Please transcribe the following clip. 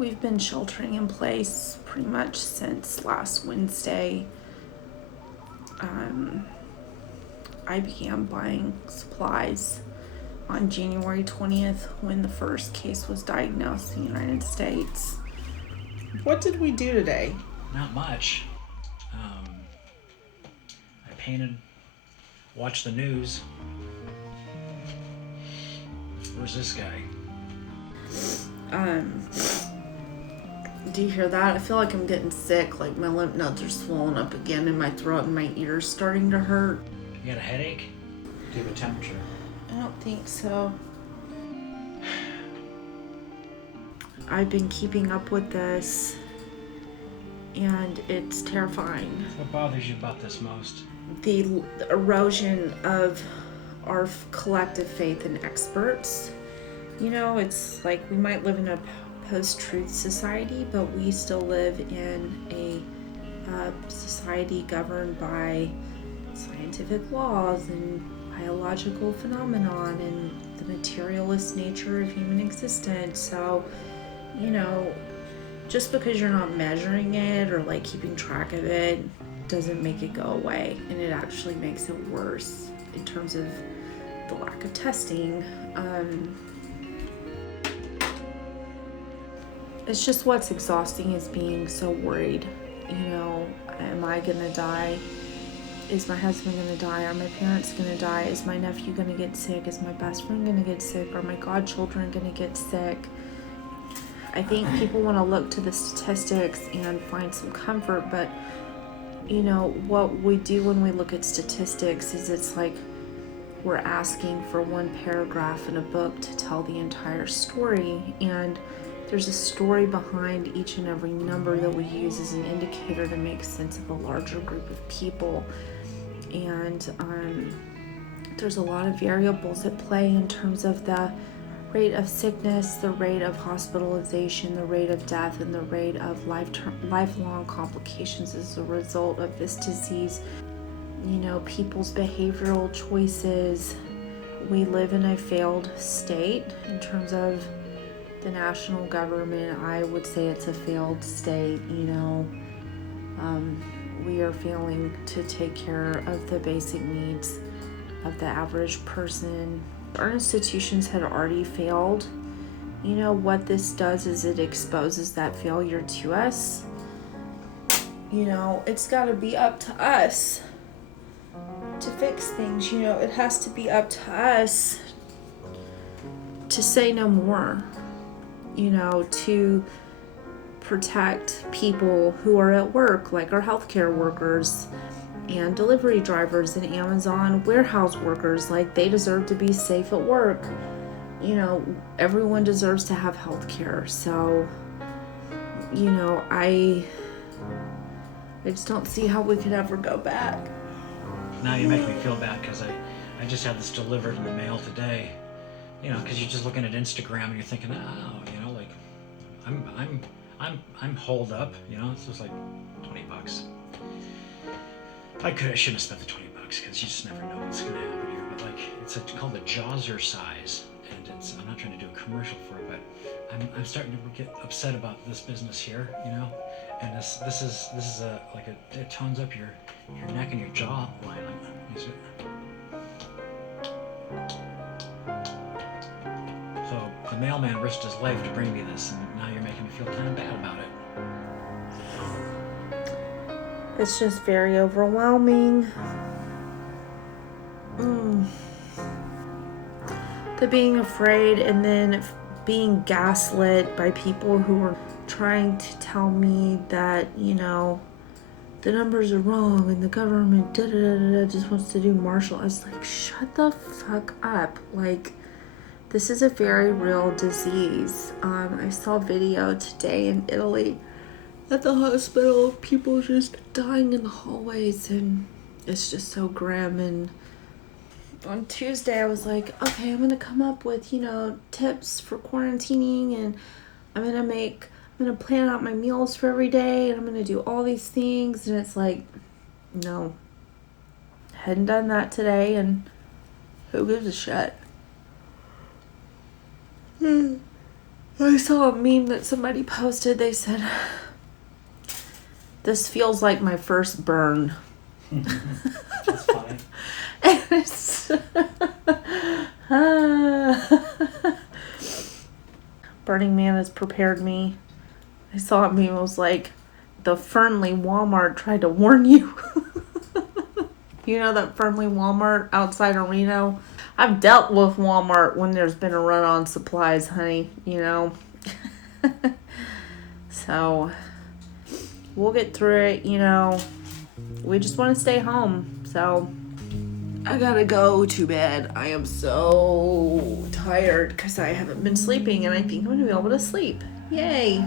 We've been sheltering in place pretty much since last Wednesday. I began buying supplies on January 20th when the first case was diagnosed in the United States. What did we do today? Not much. I painted, watched the news. Where's this guy? Do you hear that? I feel like I'm getting sick, like my lymph nodes are swollen up again in my throat and my ears starting to hurt. You got a headache? Do you have a temperature? I don't think so. I've been keeping up with this and it's terrifying. What bothers you about this most? The erosion of our collective faith in experts. You know, it's like we might live in a post-truth society, but we still live in a society governed by scientific laws and biological phenomenon and the materialist nature of human existence. So, you know, just because you're not measuring it or like keeping track of it doesn't make it go away, and it actually makes it worse in terms of the lack of testing. It's just what's exhausting is being so worried. You know, am I gonna die? Is my husband gonna die? Are my parents gonna die? Is my nephew gonna get sick? Is my best friend gonna get sick? Are my godchildren gonna get sick? I think people want to look to the statistics and find some comfort, but you know, what we do when we look at statistics is it's like we're asking for one paragraph in a book to tell the entire story, and there's a story behind each and every number that we use as an indicator to make sense of a larger group of people. And there's a lot of variables at play in terms of the rate of sickness, the rate of hospitalization, the rate of death, and the rate of lifelong complications as a result of this disease. You know, people's behavioral choices. We live in a failed state in terms of the national government. I would say it's a failed state. You know, we are failing to take care of the basic needs of the average person. Our institutions had already failed. You know, what this does is it exposes that failure to us. You know, it's got to be up to us to fix things. You know, it has to be up to us to say no more. You know, to protect people who are at work, like our healthcare workers and delivery drivers and Amazon warehouse workers. Like, they deserve to be safe at work. You know, everyone deserves to have healthcare. So, you know, I just don't see how we could ever go back. Now you make me feel bad because I just had this delivered in the mail today. You know, because you're just looking at Instagram and you're thinking, oh, you know, like I'm holed up. You know, it's just like $20. I shouldn't have spent the $20 because you just never know what's going to happen here. But like, it's called a Jawser size, and I'm not trying to do a commercial for it, but I'm starting to get upset about this business here. You know, and this is it tones up your neck and your jaw line. So the mailman risked his life to bring me this, and now you're making me feel kind of bad about it. It's just very overwhelming. The being afraid and then being gaslit by people who are trying to tell me that, you know, the numbers are wrong and the government just wants to do martial. I was like, shut the fuck up. Like, this is a very real disease. I saw a video today in Italy at the hospital, people just dying in the hallways, and it's just so grim. And on Tuesday I was like, okay, I'm gonna come up with, you know, tips for quarantining, and I'm gonna plan out my meals for every day, and I'm gonna do all these things. And it's like, no, hadn't done that today, and who gives a shit? I saw a meme that somebody posted. They said, "This feels like my first burn." That's funny. And it's Burning Man has prepared me. I saw a meme. It was like, the Fernley Walmart tried to warn you. You know that Fernley Walmart outside of Reno? I've dealt with Walmart when there's been a run on supplies, honey, you know. So, we'll get through it, you know. We just want to stay home, so I gotta go to bed. I am so tired because I haven't been sleeping, and I think I'm gonna be able to sleep. Yay.